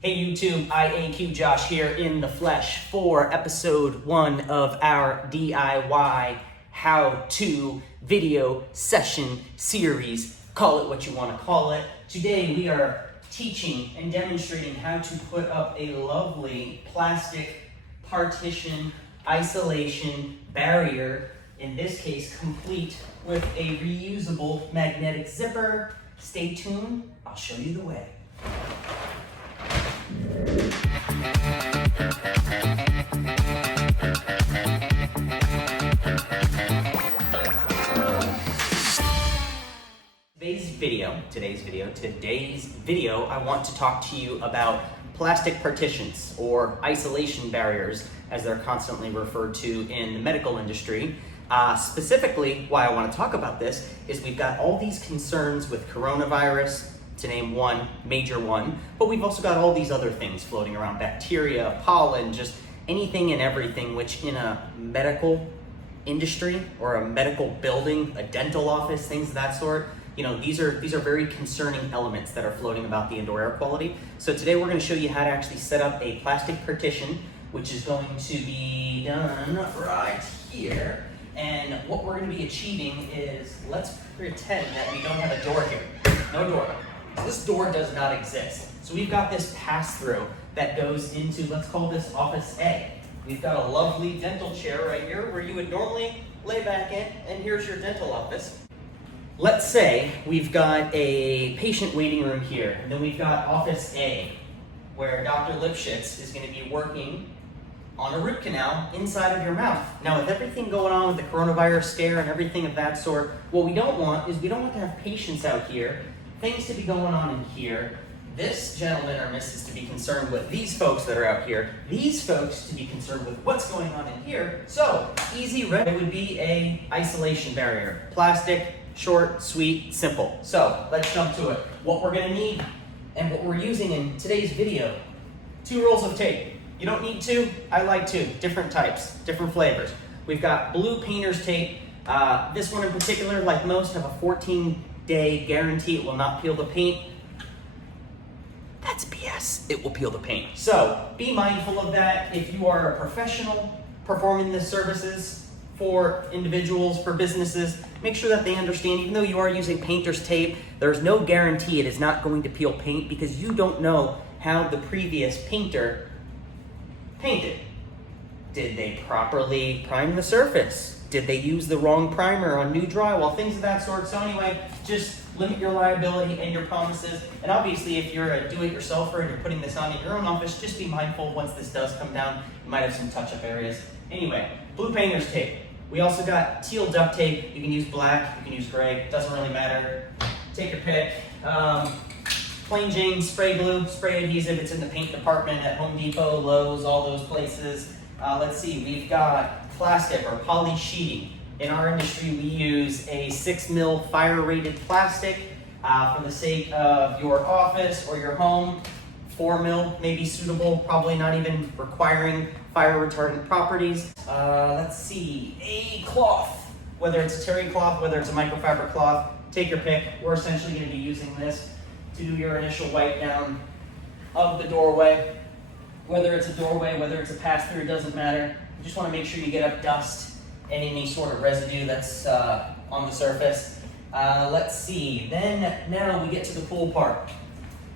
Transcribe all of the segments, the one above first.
Hey YouTube, IAQ Josh here in the flesh for episode 1 of our DIY how-to video session series. Call it what you want to call it. Today we are teaching and demonstrating how to put up a lovely plastic partition isolation barrier, in this case complete with a reusable magnetic zipper. Stay tuned, I'll show you the way. Today's video, I want to talk to you about plastic partitions or isolation barriers, as they're constantly referred to in the medical industry. Specifically, why I want to talk about this is we've got all these concerns with coronavirus, to name one, major one, but we've also got all these other things floating around, bacteria, pollen, just anything and everything, which in a medical industry or a medical building, a dental office, things of that sort, these are very concerning elements that are floating about the indoor air quality. So today we're going to show you how to actually set up a plastic partition, which is going to be done right here. And what we're going to be achieving is, let's pretend that we don't have a door here. No door. This door does not exist. So we've got this pass-through that goes into, let's call this office A. We've got a lovely dental chair right here where you would normally lay back in, and here's your dental office. Let's say we've got a patient waiting room here, and then we've got office A, where Dr. Lipschitz is going to be working on a root canal inside of your mouth. Now, with everything going on with the coronavirus scare and everything of that sort, what we don't want is we don't want to have patients out here, things to be going on in here, this gentleman or Mrs. to be concerned with these folks that are out here, these folks to be concerned with what's going on in here. So, easy remedy would be a isolation barrier. Plastic, short, sweet, simple. So, let's jump to it. What we're gonna need and what we're using in today's video, 2 rolls of tape. You don't need 2, I like 2, different types, different flavors. We've got blue painter's tape. This one in particular, like most, have a 14-day guarantee. It will not peel the paint. That's BS. It will peel the paint. So be mindful of that. If you are a professional performing the services for individuals, for businesses, make sure that they understand, even though you are using painter's tape, there's no guarantee it is not going to peel paint, because you don't know how the previous painter painted. Did they properly prime the surface? Did they use the wrong primer on new drywall? Things of that sort. So anyway, just limit your liability and your promises. And obviously, if you're a do-it-yourselfer and you're putting this on in your own office, just be mindful once this does come down, you might have some touch-up areas. Anyway, blue painter's tape. We also got teal duct tape. You can use black, you can use gray, doesn't really matter. Take your pick. Plain Jane spray glue, spray adhesive. It's in the paint department at Home Depot, Lowe's, all those places. Let's see, we've got plastic or poly sheeting. In our industry, we use a 6mm fire-rated plastic for the sake of your office or your home. 4mm may be suitable, probably not even requiring fire retardant properties. Let's see, a cloth, whether it's a terry cloth, whether it's a microfiber cloth, take your pick. We're essentially going to be using this to do your initial wipe down of the doorway. Whether it's a doorway, whether it's a pass-through, it doesn't matter. You just want to make sure you get up dust and any sort of residue that's on the surface. Let's see, then now we get to the cool part.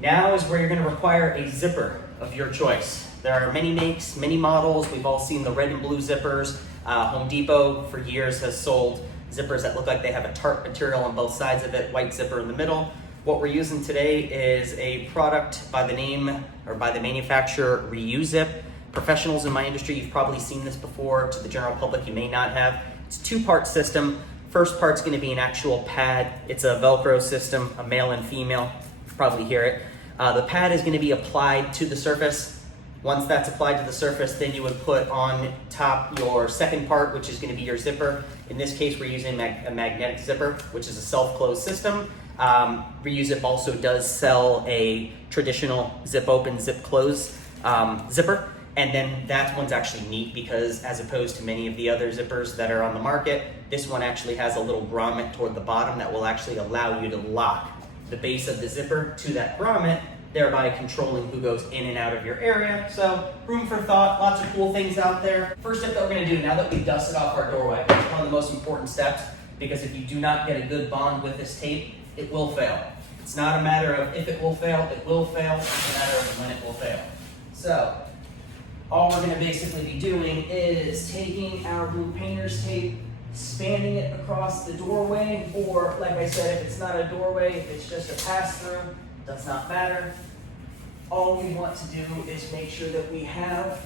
Now is where you're going to require a zipper of your choice. There are many makes, many models. We've all seen the red and blue zippers. Home Depot for years has sold zippers that look like they have a tarp material on both sides of it, white zipper in the middle. What we're using today is a product by the name, or by the manufacturer, Reuzip. Professionals in my industry, you've probably seen this before. To the general public, you may not have. It's a 2-part system. First part's going to be an actual pad. It's a Velcro system, a male and female. You probably hear it. The pad is going to be applied to the surface. Once that's applied to the surface, then you would put on top your second part, which is going to be your zipper. In this case, we're using a magnetic zipper, which is a self-close system. Reuzip also does sell a traditional zip open, zip close zipper. And then that one's actually neat because, as opposed to many of the other zippers that are on the market, this one actually has a little grommet toward the bottom that will actually allow you to lock the base of the zipper to that grommet, thereby controlling who goes in and out of your area. So room for thought, lots of cool things out there. First step that we're gonna do, now that we've dusted off our doorway, it's one of the most important steps, because if you do not get a good bond with this tape, it will fail. It's not a matter of if it will fail, it will fail. It's a matter of when it will fail. So all we're gonna basically be doing is taking our blue painter's tape, spanning it across the doorway, or like I said, if it's not a doorway, if it's just a pass-through, does not matter. All we want to do is make sure that we have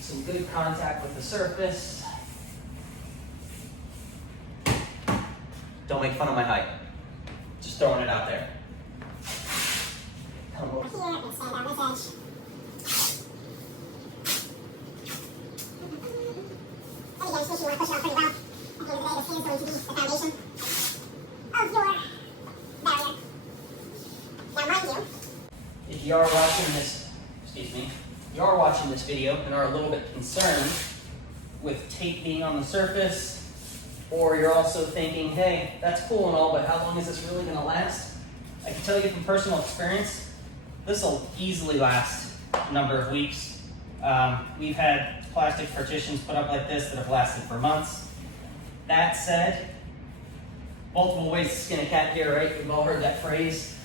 some good contact with the surface. Don't make fun of my height. Just throwing it out there. Come over here and stand on this edge. And again, just make sure you want to push it off pretty well. At the end of the day, this is going to be the foundation of your barrier. Now, mind you, if you are watching this, you are watching this video and are a little bit concerned with tape being on the surface, or you're also thinking, hey, that's cool and all, but how long is this really going to last? I can tell you from personal experience, this will easily last a number of weeks. We've had plastic partitions put up like this that have lasted for months. That said, multiple ways to skin a cat here, right? We've all heard that phrase.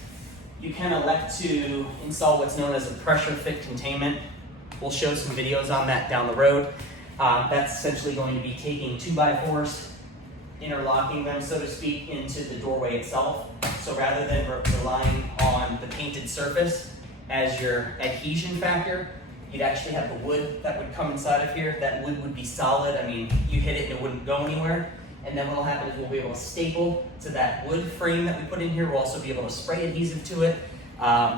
You can elect to install what's known as a pressure fit containment. We'll show some videos on that down the road. That's essentially going to be taking 2x4s, interlocking them, so to speak, into the doorway itself. So rather than relying on the painted surface as your adhesion factor, you'd actually have the wood that would come inside of here. That wood would be solid. I mean, you hit it and it wouldn't go anywhere. And then what'll happen is we'll be able to staple to that wood frame that we put in here. We'll also be able to spray adhesive to it.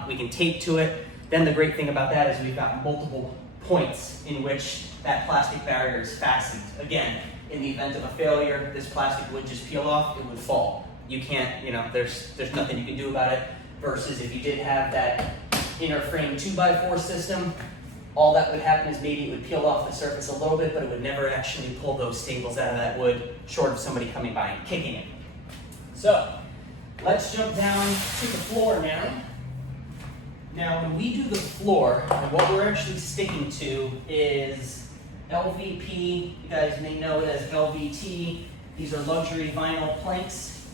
We can tape to it. Then the great thing about that is we've got multiple points in which that plastic barrier is fastened. Again, in the event of a failure, this plastic would just peel off, it would fall. You can't, there's nothing you can do about it. Versus if you did have that inner frame 2x4 system, all that would happen is maybe it would peel off the surface a little bit, but it would never actually pull those staples out of that wood, short of somebody coming by and kicking it. So, let's jump down to the floor now. Now, when we do the floor, what we're actually sticking to is LVP. You guys may know it as LVT. These are luxury vinyl planks.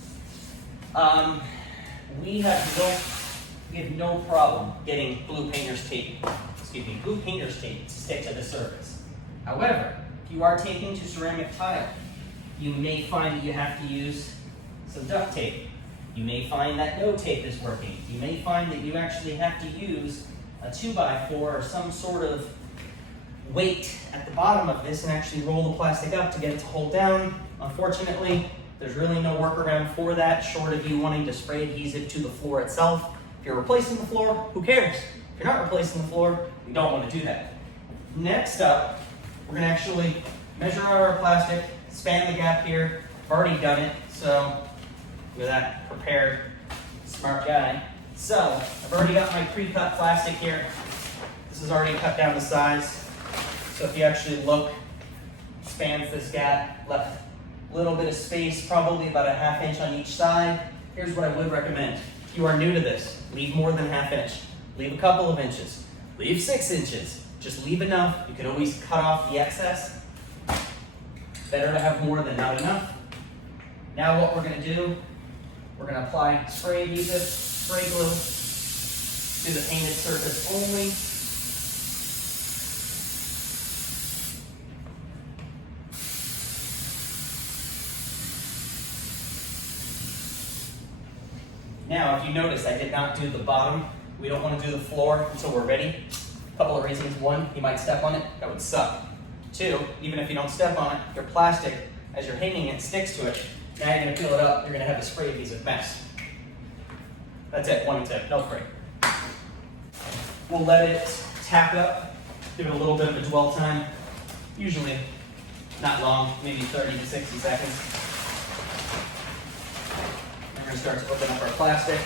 We have no problem getting blue painter's tape to stick to the surface. However, if you are taping to ceramic tile, you may find that you have to use some duct tape. You may find that no tape is working. You may find that you actually have to use a 2x4 or some sort of weight at the bottom of this and actually roll the plastic up to get it to hold down. Unfortunately, there's really no workaround for that, short of you wanting to spray adhesive to the floor itself. If you're replacing the floor, who cares? If you're not replacing the floor, we don't want to do that. Next up, we're going to actually measure out our plastic, span the gap here. I've already done it, so look at that, prepared, smart guy. So, I've already got my pre-cut plastic here. This is already cut down the size. So if you actually look, spans this gap, left a little bit of space, probably about a ½ inch on each side. Here's what I would recommend. If you are new to this, leave more than ½ inch. Leave a couple of inches. Leave 6 inches. Just leave enough. You can always cut off the excess. Better to have more than not enough. Now what we're going to do, we're going to apply spray adhesive, spray glue to the painted surface only. Now, if you notice, I did not do the bottom. We don't want to do the floor until we're ready. A couple of reasons. One, you might step on it. That would suck. Two, even if you don't step on it, your plastic, as you're hanging it, sticks to it. Now you're going to peel it up. You're going to have a spray adhesive mess. That's it. One tip. No spray. We'll let it tack up. Give it a little bit of a dwell time. Usually not long, maybe 30 to 60 seconds. We're going to start to open up our plastic.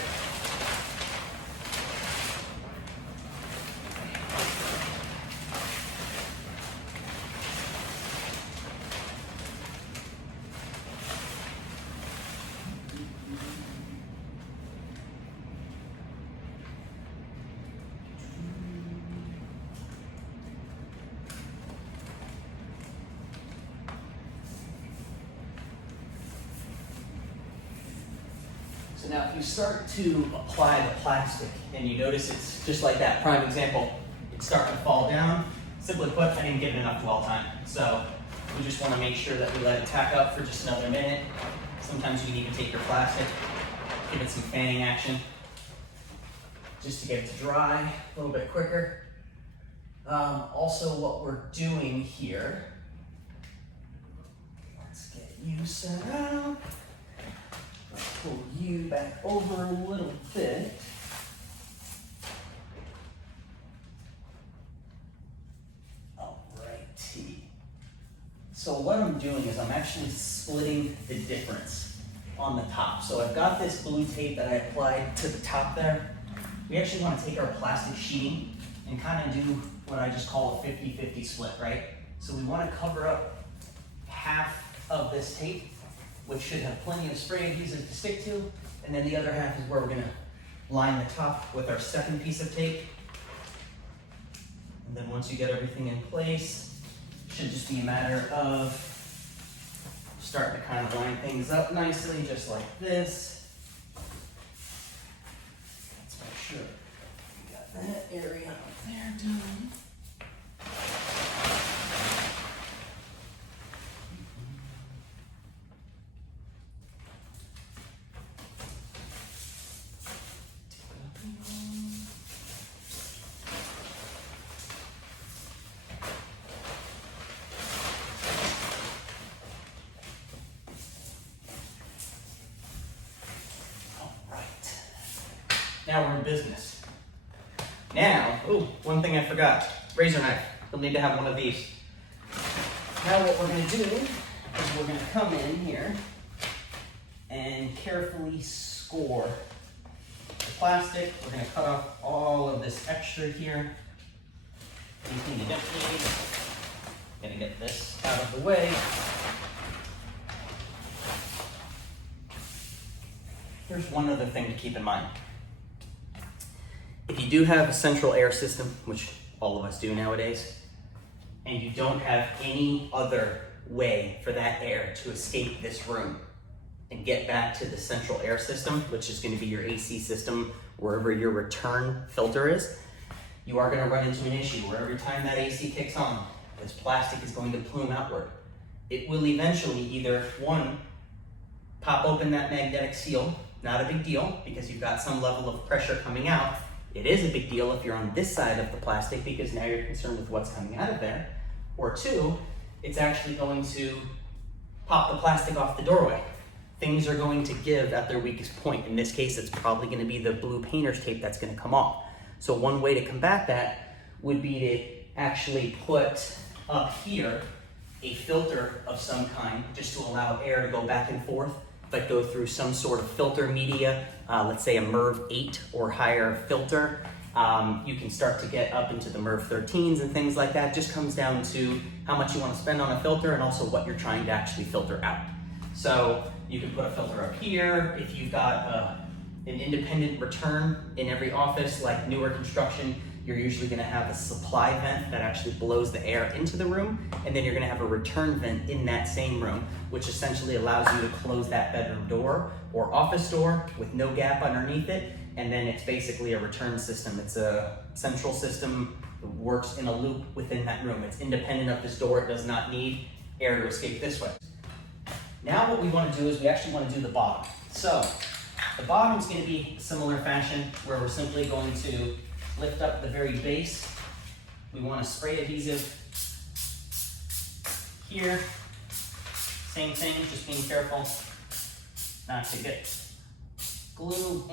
So now if you start to apply the plastic and you notice it's just like that prime example, it's starting to fall down. Simply put, I didn't give it enough dwell time. So we just want to make sure that we let it tack up for just another minute. Sometimes you can even take your plastic, give it some fanning action, just to get it to dry a little bit quicker. Also what we're doing here, let's get you set up. Let's pull you back over a little bit. Alrighty. So what I'm doing is I'm actually splitting the difference on the top. So I've got this blue tape that I applied to the top there. We actually want to take our plastic sheeting and kind of do what I just call a 50-50 split, right? So we want to cover up half of this tape, which should have plenty of spray adhesive to stick to, and then the other half is where we're going to line the top with our second piece of tape. And then once you get everything in place, it should just be a matter of starting to kind of line things up nicely, just like this. Let's make sure we got that area up there done. Now we're in business. Now, one thing I forgot, razor knife. You'll need to have one of these. Now what we're gonna do is we're gonna come in here and carefully score the plastic. We're gonna cut off all of this extra here. Anything you don't need. Gonna get this out of the way. Here's one other thing to keep in mind. If you do have a central air system, which all of us do nowadays, and you don't have any other way for that air to escape this room and get back to the central air system, which is going to be your AC system, wherever your return filter is, you are going to run into an issue where every time that AC kicks on, this plastic is going to plume outward. It will eventually either, one, pop open that magnetic seal, not a big deal because you've got some level of pressure coming out. It is a big deal if you're on this side of the plastic because now you're concerned with what's coming out of there. Or two, it's actually going to pop the plastic off the doorway. Things are going to give at their weakest point. In this case, it's probably going to be the blue painter's tape that's going to come off. So one way to combat that would be to actually put up here a filter of some kind just to allow air to go back and forth, but go through some sort of filter media, let's say a MERV 8 or higher filter. You can start to get up into the MERV 13s and things like that. Just comes down to how much you want to spend on a filter and also what you're trying to actually filter out. So you can put a filter up here. If you've got an independent return in every office, like newer construction, you're usually going to have a supply vent that actually blows the air into the room, and then you're going to have a return vent in that same room, which essentially allows you to close that bedroom door or office door with no gap underneath it, and then it's basically a return system. It's a central system that works in a loop within that room. It's independent of this door. It does not need air to escape this way. Now what we want to do is we actually want to do the bottom. So the bottom is going to be a similar fashion where we're simply going to lift up the very base. We want to spray adhesive here. Same thing, just being careful not to get glue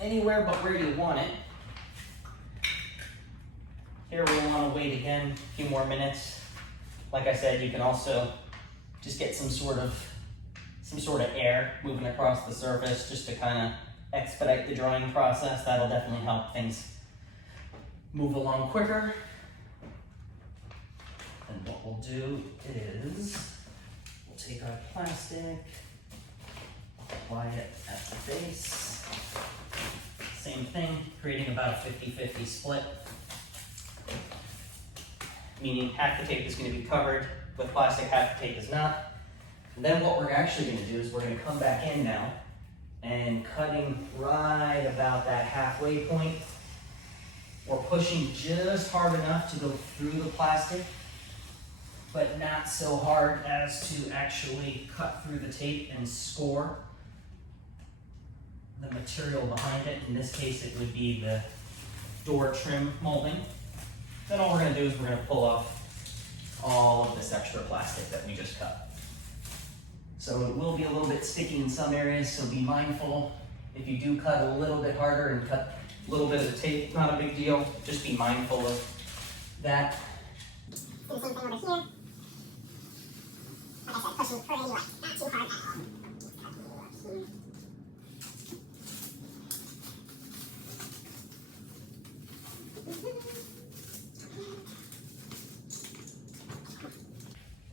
anywhere but where you want it. Here we want to wait again a few more minutes. Like I said, you can also just get some sort of air moving across the surface just to kind of expedite the drying process. That'll definitely help things move along quicker. And what we'll do is we'll take our plastic, apply it at the base. Same thing, creating about a 50-50 split. Meaning half the tape is going to be covered with plastic, half the tape is not. And then what we're actually going to do is we're going to come back in now and cutting right about that halfway point. We're pushing just hard enough to go through the plastic, but not so hard as to actually cut through the tape and score the material behind it. In this case, it would be the door trim molding. Then all we're going to do is we're going to pull off all of this extra plastic that we just cut. So it will be a little bit sticky in some areas, so be mindful. If you do cut a little bit harder and cut a little bit of the tape, not a big deal. Just be mindful of that. Do the same thing over here. Like I said, pushing per anyway, not too hard at all.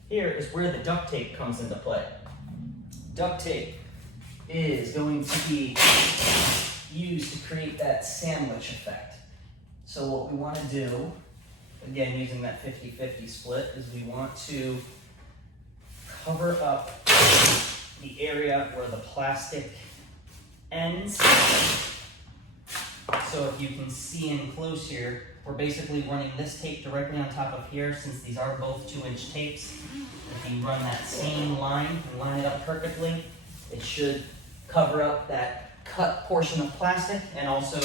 Here is where the duct tape comes into play. Duct tape is going to be used to create that sandwich effect. So what we want to do, again using that 50-50 split, is we want to cover up the area where the plastic ends. So if you can see in close here, we're basically running this tape directly on top of here, since these are both 2-inch tapes. If you run that same line and line it up perfectly, it should cover up that cut portion of plastic and also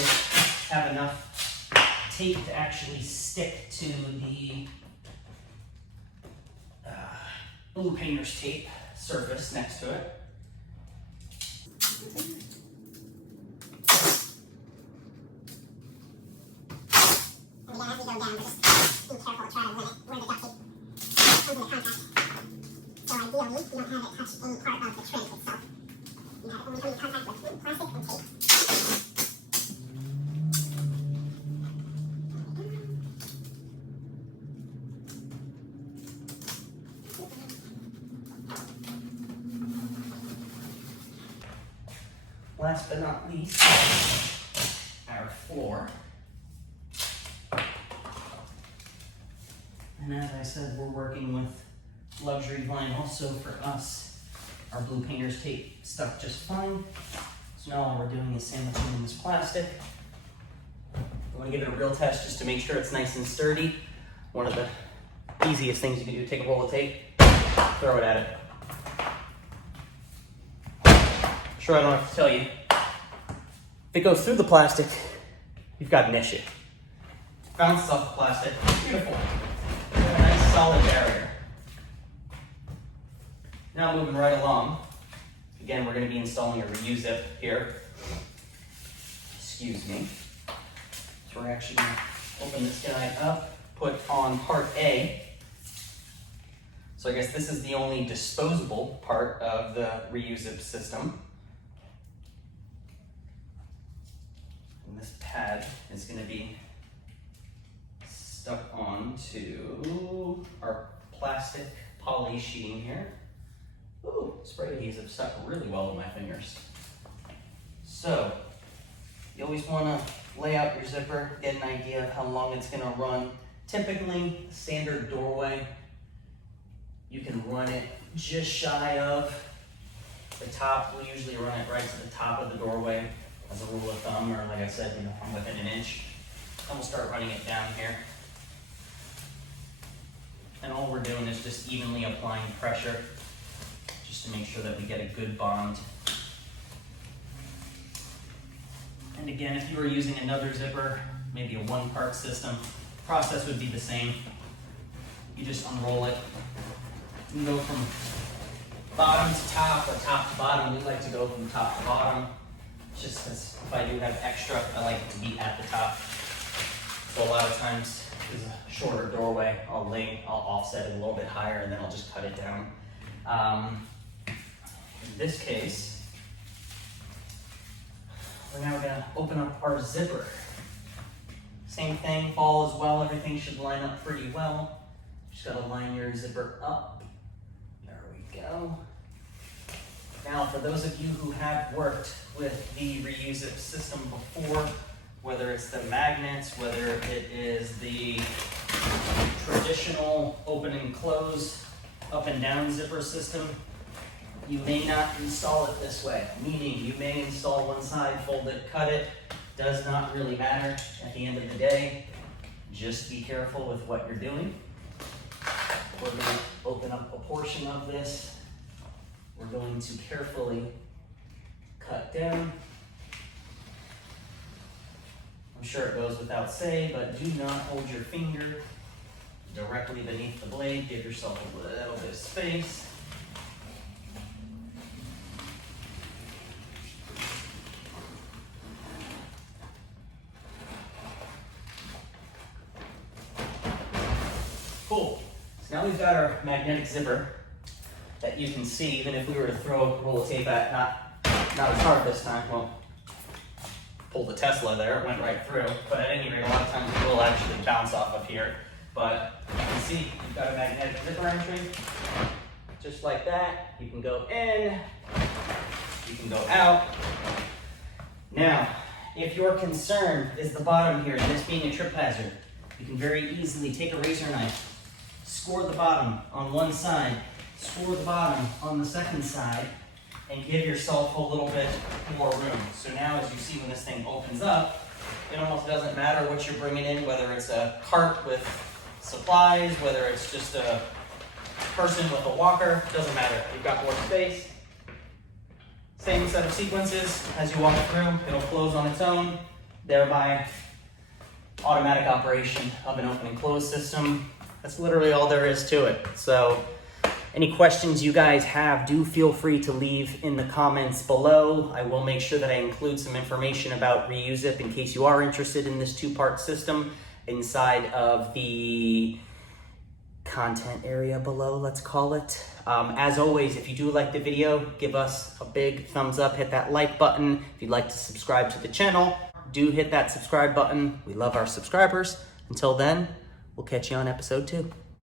have enough tape to actually stick to the blue painter's tape surface next to it. And again, as we go down, just be careful, try to limit where the duct tape comes into contact. So ideally, you don't have it touch any part of the trim itself. You have it only come into contact with plastic and tape. Last but not least, our floor. And as I said, we're working with luxury vinyl, so for us, our blue painter's tape stuck just fine. So now all we're doing is sandwiching in this plastic. I want to give it a real test just to make sure it's nice and sturdy. One of the easiest things you can do, take a roll of tape, throw it at it. Sure, I don't have to tell you. If it goes through the plastic, you've got an issue. Bounces off the plastic, beautiful. A nice solid barrier. Now moving right along. Again, we're going to be installing a reuse zip here. Excuse me. So we're actually going to open this guy up, put on part A. So I guess this is the only disposable part of the reuse zip system. And this pad is going to be stuck onto our plastic poly sheeting here. Ooh, spray adhesive stuck really well to my fingers. So, you always want to lay out your zipper, get an idea of how long it's going to run. Typically, standard doorway, you can run it just shy of the top. We usually run it right to the top of the doorway as a rule of thumb, or like I said, I'm within an inch. And we'll start running it down here. And all we're doing is just evenly applying pressure just to make sure that we get a good bond. And again, if you were using another zipper, maybe a one-part system, process would be the same. You just unroll it. You can go from bottom to top or top to bottom. We like to go from top to bottom, just because if I do have extra, I like it to be at the top. So a lot of times, is a shorter doorway, I'll offset it a little bit higher and then I'll just cut it down. In this case, we're now gonna open up our zipper. Same thing, fall as well, everything should line up pretty well. Just gotta line your zipper up. There we go. Now, for those of you who have worked with the reuse it system before, whether it's the magnets, whether it is the traditional open and close, up and down zipper system, you may not install it this way, meaning you may install one side, fold it, cut it. Does not really matter at the end of the day. Just be careful with what you're doing. We're going to open up a portion of this. We're going to carefully cut down. I'm sure it goes without saying, but do not hold your finger directly beneath the blade. Give yourself a little bit of space. Cool. So now we've got our magnetic zipper that you can see, even if we were to throw a roll of tape at, not as hard this time. Well, pulled the Tesla there, it went right through. But at any rate, a lot of times it will actually bounce off of here. But you can see you've got a magnetic zipper entry, just like that. You can go in, you can go out. Now, if your concern is the bottom here, this being a trip hazard, you can very easily take a razor knife, score the bottom on one side, score the bottom on the second side, and give yourself a little bit more room. So now as you see when this thing opens up, it almost doesn't matter what you're bringing in, whether it's a cart with supplies, whether it's just a person with a walker, doesn't matter. You've got more space. Same set of sequences as you walk through, it'll close on its own, thereby automatic operation of an open and close system. That's literally all there is to it. So any questions you guys have, do feel free to leave in the comments below. I will make sure that I include some information about Reuse-It in case you are interested in this two-part system inside of the content area below, let's call it. As always, if you do like the video, give us a big thumbs up, hit that like button. If you'd like to subscribe to the channel, do hit that subscribe button. We love our subscribers. Until then, we'll catch you on episode 2.